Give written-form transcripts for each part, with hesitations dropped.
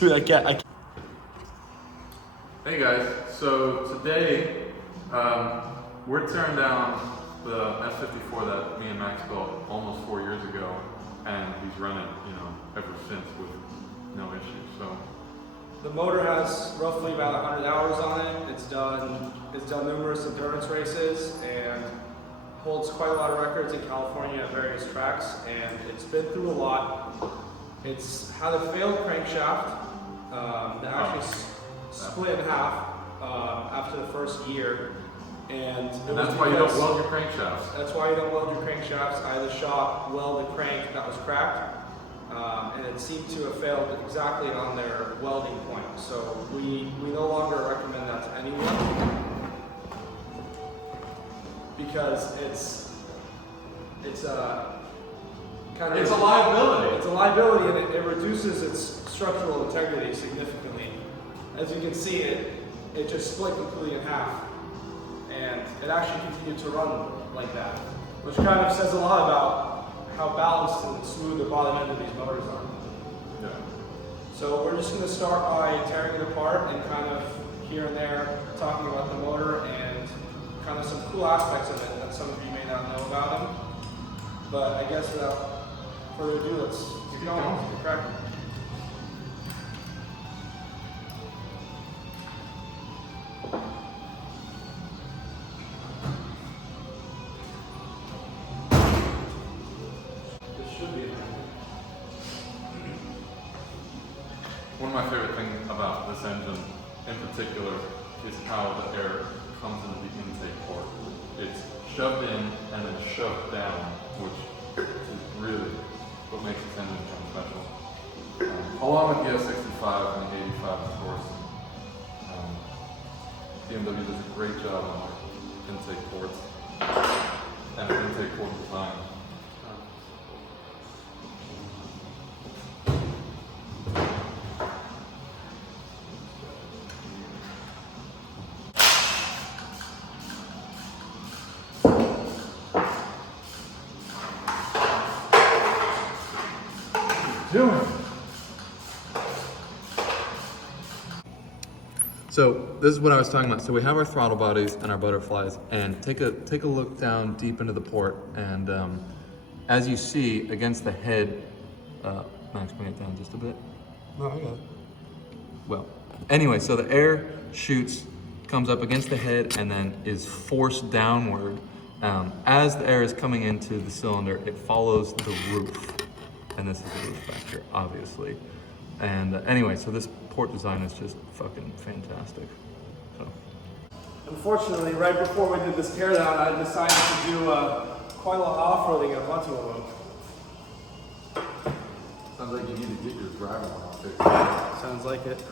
Dude, I can't. Hey guys, so today we're tearing down the S54 that me and Max built almost 4 years ago, and he's running, ever since with no issues. So The motor has roughly about 100 hours on it. It's done numerous endurance races and holds quite a lot of records in California at various tracks, and it's been through a lot. It's had a failed crankshaft that actually split in half after the first year. And that's why you don't weld your crankshafts. That's why you don't weld your crankshafts. I had the shop weld a crank that was cracked, and it seemed to have failed exactly on their welding point. So we no longer recommend that to anyone because it's a liability. It's a liability, and it reduces its structural integrity significantly. As you can see, it just split completely in half, and it actually continued to run like that, which kind of says a lot about how balanced and smooth the bottom end of these motors are. Yeah. So we're just going to start by tearing it apart and kind of here and there talking about the motor and kind of some cool aspects of it that some of you may not know about them. But I guess without further ado, let's get going. Let's get cracking. One of my favorite things about this engine in particular is how the air comes into the intake port. It's shoved in and then shoved down, which is really what makes this engine kind of special. Along with the S65 and the 85, of course. BMW does a great job on their intake ports and their intake port design. So this is what I was talking about. So we have our throttle bodies and our butterflies, and take a look down deep into the port, and as you see against the head, Max, bring it down just a bit. No, I got it. Well, anyway, so the air comes up against the head and then is forced downward. As the air is coming into the cylinder, it follows the roof. And this is the roof back here, obviously. And anyway, so this port design is just fucking fantastic. So. Unfortunately, right before we did this teardown, I decided to do quite a lot of off-roading at Buttonwillow. Sounds like you need to get your driver on fixed. Sounds like it.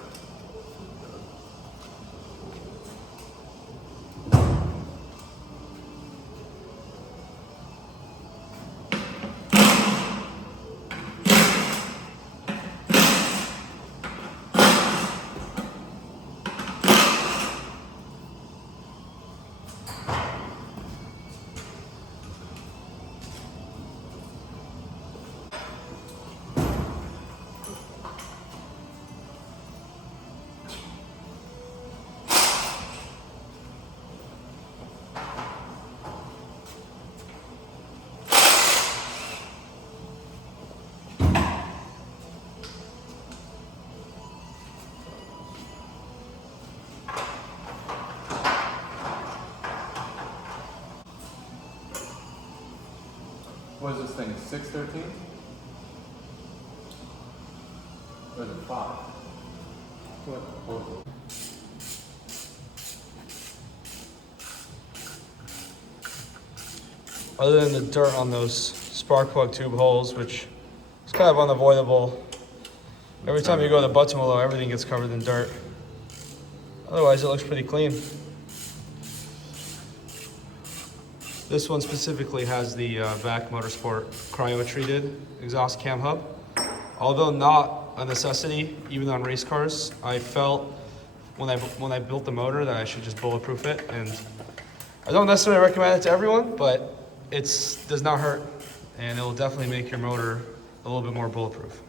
What is this thing, 6/13? Or is it 5? What? Other than the dirt on those spark plug tube holes, which is kind of unavoidable. Every time you go to Buttonwillow, everything gets covered in dirt. Otherwise, it looks pretty clean. This one specifically has the VAC Motorsport cryo-treated exhaust cam hub. Although not a necessity, even on race cars, I felt when I built the motor that I should just bulletproof it. And I don't necessarily recommend it to everyone, but it does not hurt, and it will definitely make your motor a little bit more bulletproof.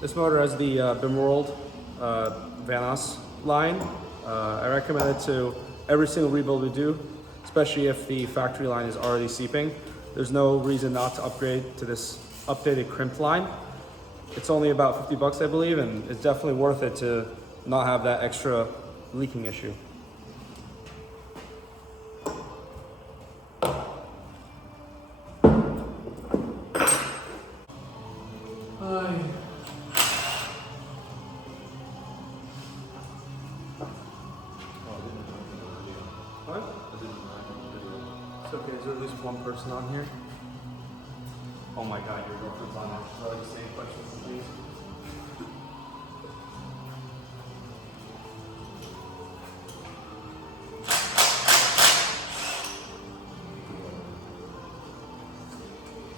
This motor has the Bimworld Vanos line. I recommend it to every single rebuild we do, especially if the factory line is already seeping. There's no reason not to upgrade to this updated crimped line. It's only about 50 bucks, I believe, and it's definitely worth it to not have that extra leaking issue. What? It's okay, is there at least one person on here? Oh my god, your girlfriend's on there. She's already saying questions, please.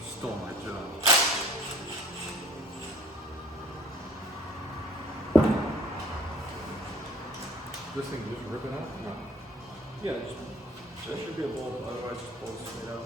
Stole my job. This thing just ripping out? No. Yeah, there should be a bolt, otherwise just pulls it straight out.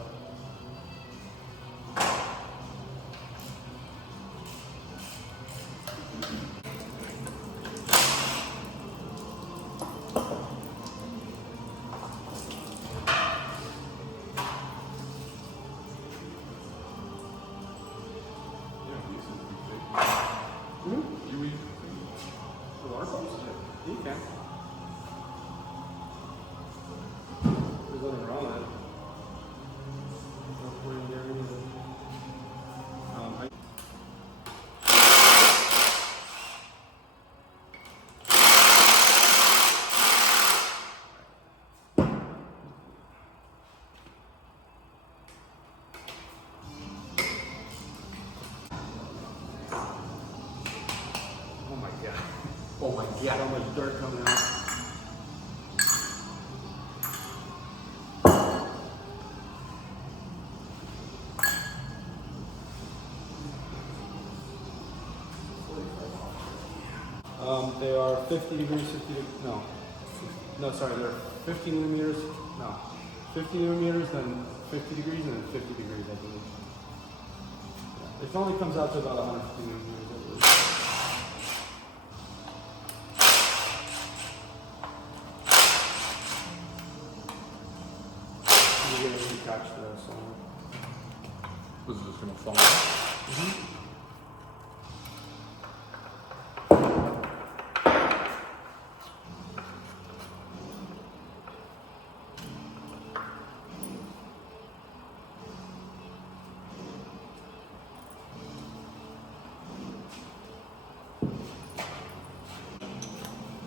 You can. There's nothing wrong with it. No point in there either. Oh my god. Oh my god. So much dirt coming out. They are 50 degrees, they're 50 millimeters, 50 millimeters, then 50 degrees, and then 50 degrees, I believe. Yeah. It only comes out to about 150 millimeters, I believe. You're going to catch there somewhere. Was it just gonna fall off? Mm-hmm.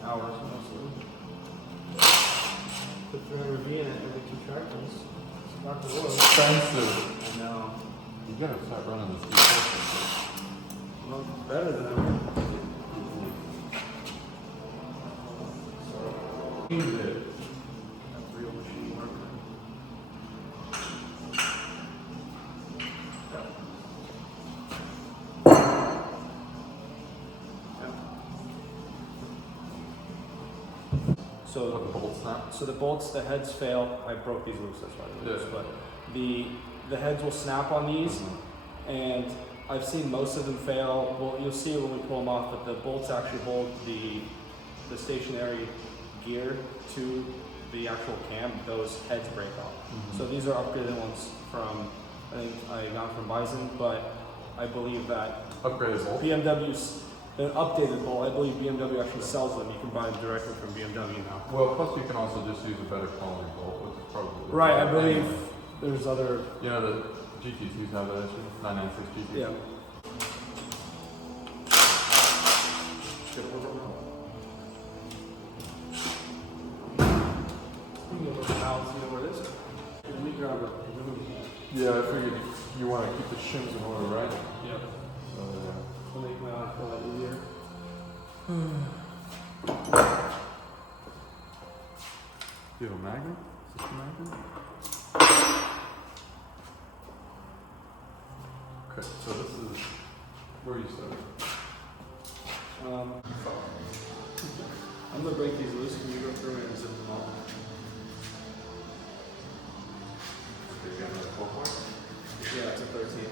Hours mostly. Put 300V in it every 2 tractors. It's not the world. Expensive. I know. You gotta start running this deep. Well, better than ever. Use it. Real machine work. So What, the bolt snap? So the bolts, the heads fail. I broke these loose, that's why they're loose. Yeah. But the heads will snap on these, Mm-hmm. and I've seen most of them fail. Well, you'll see it when we pull them off, but the bolts actually hold the stationary gear to the actual cam. Those heads break off. Mm-hmm. So these are upgraded ones from, I think I got from Bison, but I believe that Upgraded bolt? BMW's an updated bolt. I believe BMW actually sells them. You can buy them directly from BMW now. Well, plus you can also just use a better quality bolt, which is probably Right, I believe anyway. there's other. You know the GT2s have that issue? 996 GT2. Yeah. Speaking of valves, you know where it is? Let me grab it. Yeah, I figured you want to keep the shims in order, right? Yep. So, yeah. To make my life a lot easier. Do you have a magnet? Is this a magnet? Okay, so this is where you started. I'm gonna break these loose. Can you go through and zip them up? Okay, you got another 12 point? Yeah, it's a 13.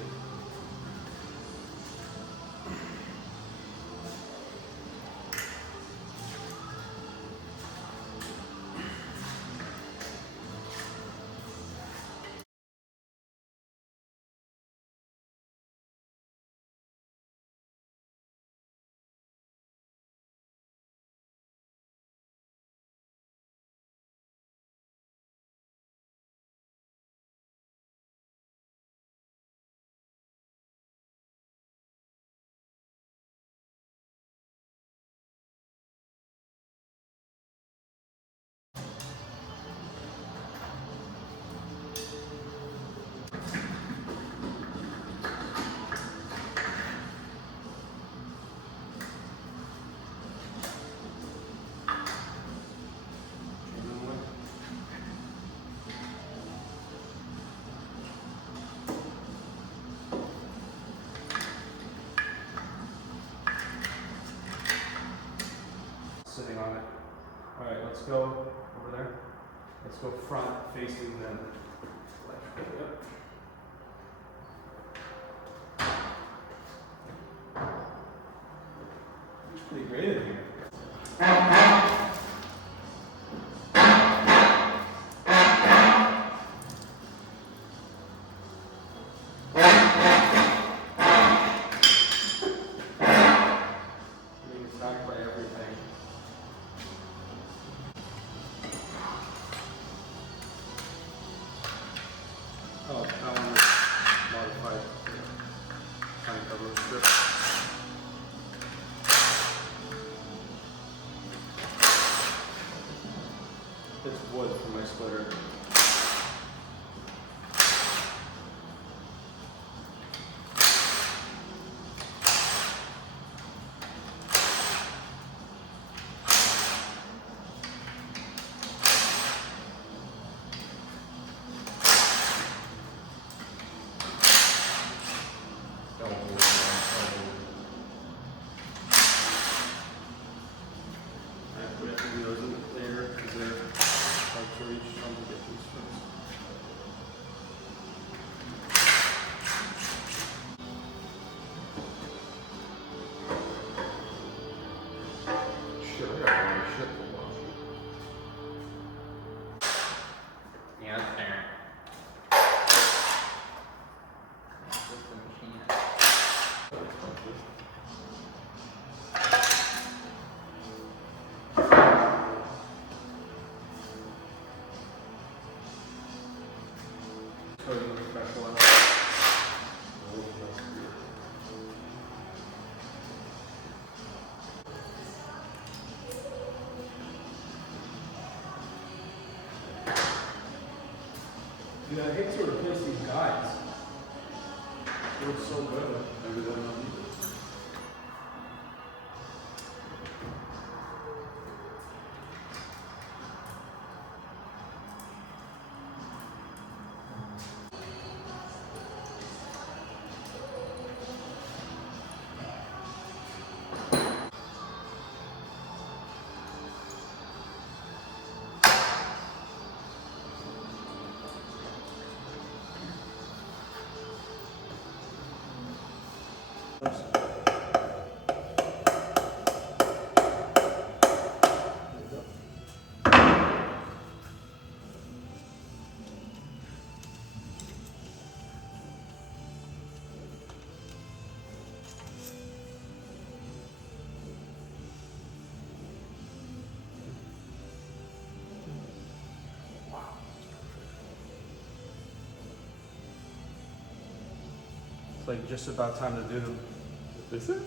go over there. Let's go front facing the electrical. Yep. It's pretty great in here. Being attacked by everything. Oh, that one is modified. Kind of cover strip. It's wood for my splitter. We have to do those later because they're hard to reach from to get these strips. Shit, I got one shit for a while. Yeah, that's fair. Just the machine. So you look special out. Dude, I hate to replace these guides. They were so good. Maybe they're not needed. It's like just about time to do. Is it?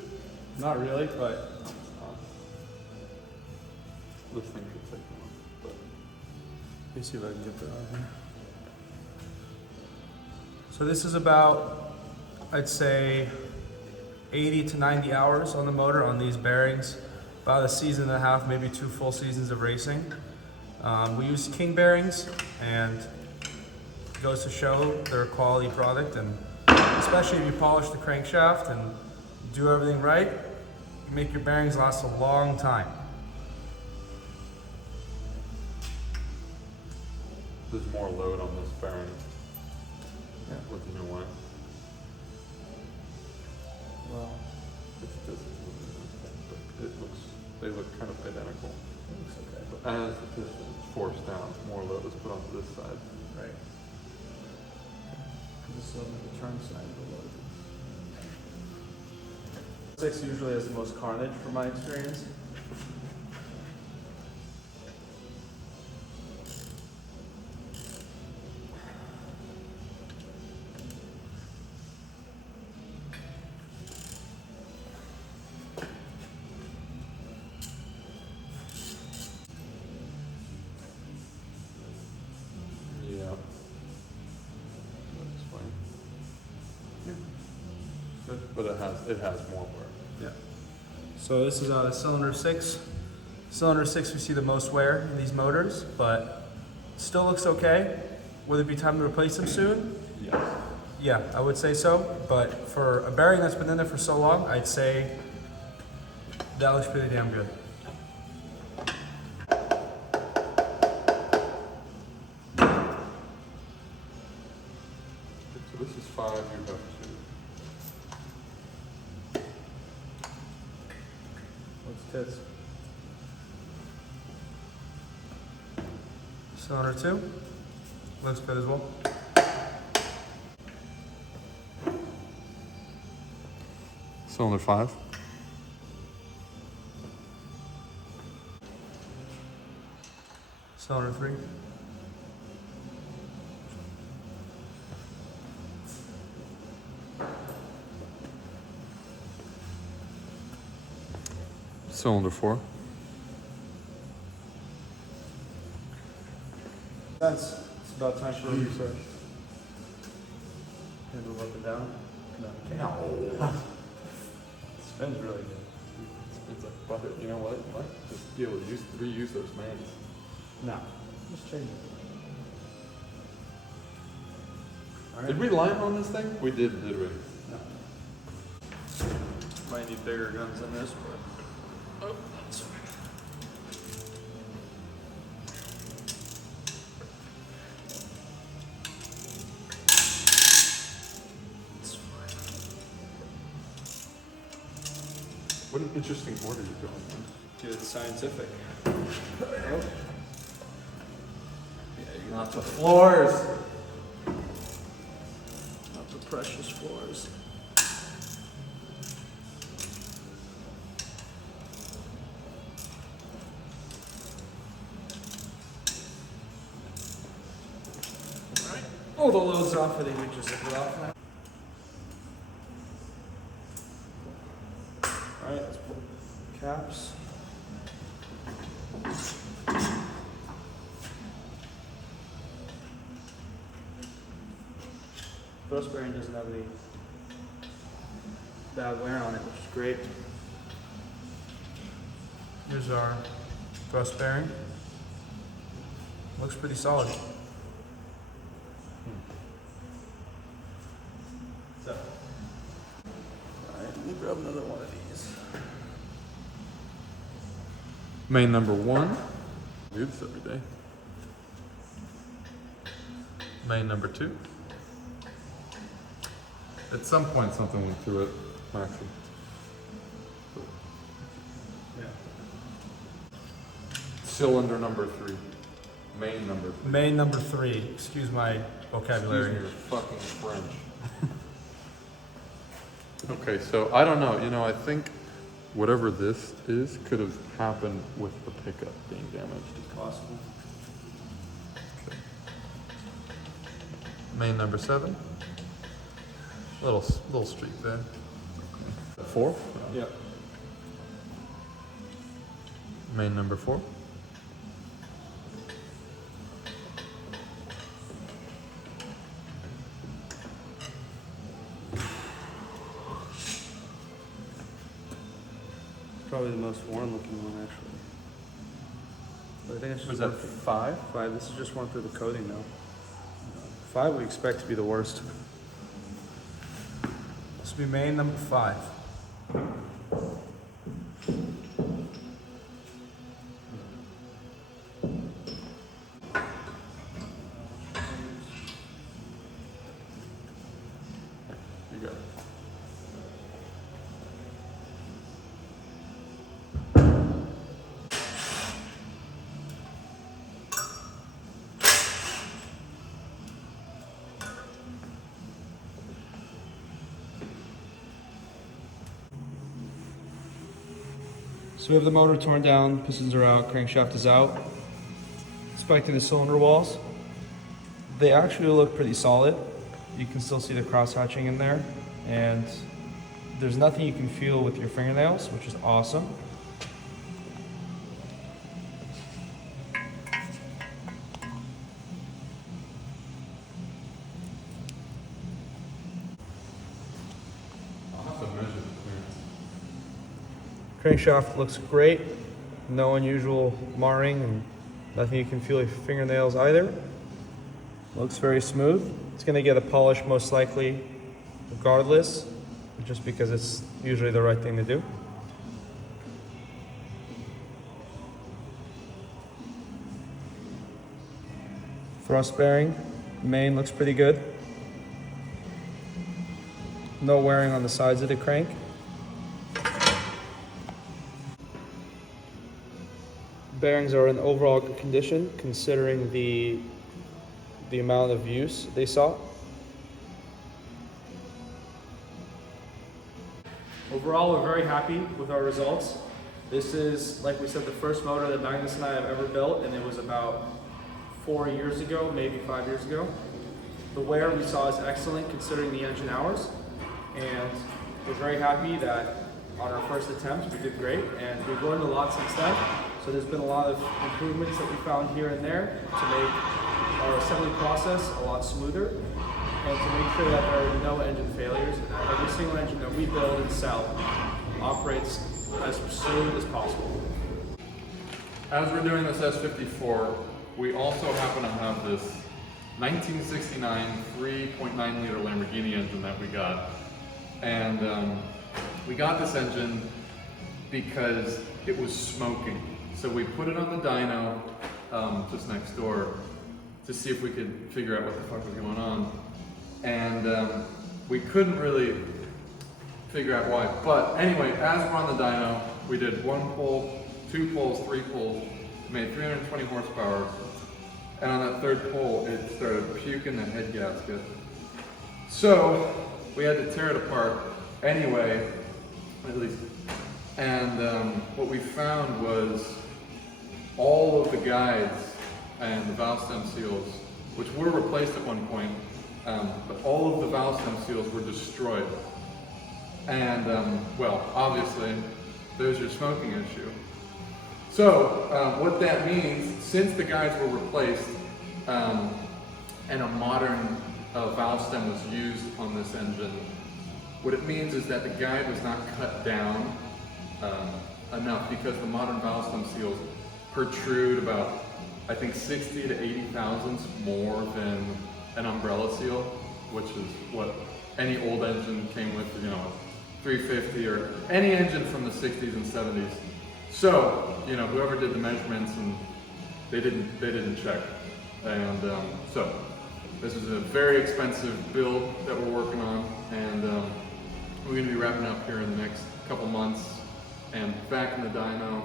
Not really, but This thing could take long, but let me see if I can get that on here. So this is about, I'd say, 80 to 90 hours on the motor on these bearings. About a season and a half, maybe 2 full seasons of racing. We use King bearings, and it goes to show they're a quality product, and especially if you polish the crankshaft and do everything right, you make your bearings last a long time. there's more load on this bearing with the new one. Well, It's just, but it looks, they look kind of identical. it looks okay. But as the piston is forced down, more load is put onto this side. Right. This is on the turn side of the load. 6 usually has the most carnage from my experience. Yeah. That's fine. Yeah. Good. But it has more wear. Yeah. So this is cylinder 6. Cylinder 6, we see the most wear in these motors, but still looks okay. Will it be time to replace them soon? Yes. Yeah, I would say so. But for a bearing that's been in there for so long, I'd say that looks pretty damn good. 5, you have 2. What's tits? Cylinder 2. Looks good as well. Cylinder 5. Cylinder 3. Cylinder 4. It's about time for a research. Handle up and down. No. Spins really good. It's like butter. You know what? Just be able to reuse those mains. No. Just change it. All right. Did we line on this thing? We did we? No. Might need bigger guns than this, but. Oh, that's fine. That's fine. What an interesting order you're going in. Dude, it's scientific. Yeah, you got the floors. Not the precious floors. Alright. All the loads off, I think we just zip it off now. Alright, let's pull caps. Thrust bearing doesn't have any bad wear on it, which is great. Here's our thrust bearing. Looks pretty solid. So, alright, let me grab another one of these. Main number 1. Do this every day. Main number 2. At some point, something went through it, actually. Yeah. Cylinder number 3. Main number 3. Main number 3. Excuse my vocabulary. Excuse me, your fucking French. Okay, so I don't know. You know, I think whatever this is could have happened with the pickup being damaged. It's possible. Okay. Main number 7. Little streak there. 4? Yep. Main number 4. Probably the most worn looking one, actually. But I think it's just Was that one through 5? 5. This is just one through the coating now. 5 we expect to be the worst. This will be main number 5. You got it. So we have the motor torn down, pistons are out, crankshaft is out. Inspecting the cylinder walls. They actually look pretty solid. You can still see the cross hatching in there, and there's nothing you can feel with your fingernails, which is awesome. I'll have to measure the clearance. Crankshaft looks great. No unusual marring and nothing you can feel with your fingernails either. Looks very smooth. It's going to get a polish most likely regardless, just because it's usually the right thing to do. Thrust bearing, main looks pretty good. No wearing on the sides of the crank. Bearings are in overall good condition considering the amount of use they saw. Overall, we're very happy with our results. This is, like we said, the first motor that Magnus and I have ever built, and it was about 4 years ago, maybe 5 years ago. The wear we saw is excellent considering the engine hours, and we're very happy that on our first attempt we did great, and we've learned a lot since then. So there's been a lot of improvements that we found here and there to make our assembly process a lot smoother, and to make sure that there are no engine failures, and that every single engine that we build and sell operates as smooth as possible. As we're doing this S54, we also happen to have this 1969 3.9 liter Lamborghini engine that we got. And we got this engine because it was smoking. So we put it on the dyno just next door to see if we could figure out what the fuck was going on. And we couldn't really figure out why. But anyway, as we're on the dyno, we did 1 pull, 2 pulls, 3 pulls, made 320 horsepower. And on that 3rd pull, it started puking the head gasket. So we had to tear it apart anyway, at least. And what we found was all of the guides and the valve stem seals, which were replaced at one point, but all of the valve stem seals were destroyed. And well, obviously, there's your smoking issue. So what that means, since the guides were replaced and a modern valve stem was used on this engine, what it means is that the guide was not cut down enough, because the modern valve stem seals protrude about, I think, 60 to 80 thousandths more than an umbrella seal, which is what any old engine came with, you know, 350 or any engine from the 60s and 70s. So, you know, whoever did the measurements, and they didn't check. And so this is a very expensive build that we're working on, and we're going to be wrapping up here in the next couple months and back in the dyno,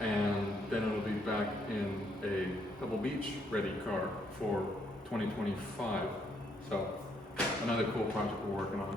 and then it'll be back in a Pebble Beach ready car for 2025. So another cool project we're working on.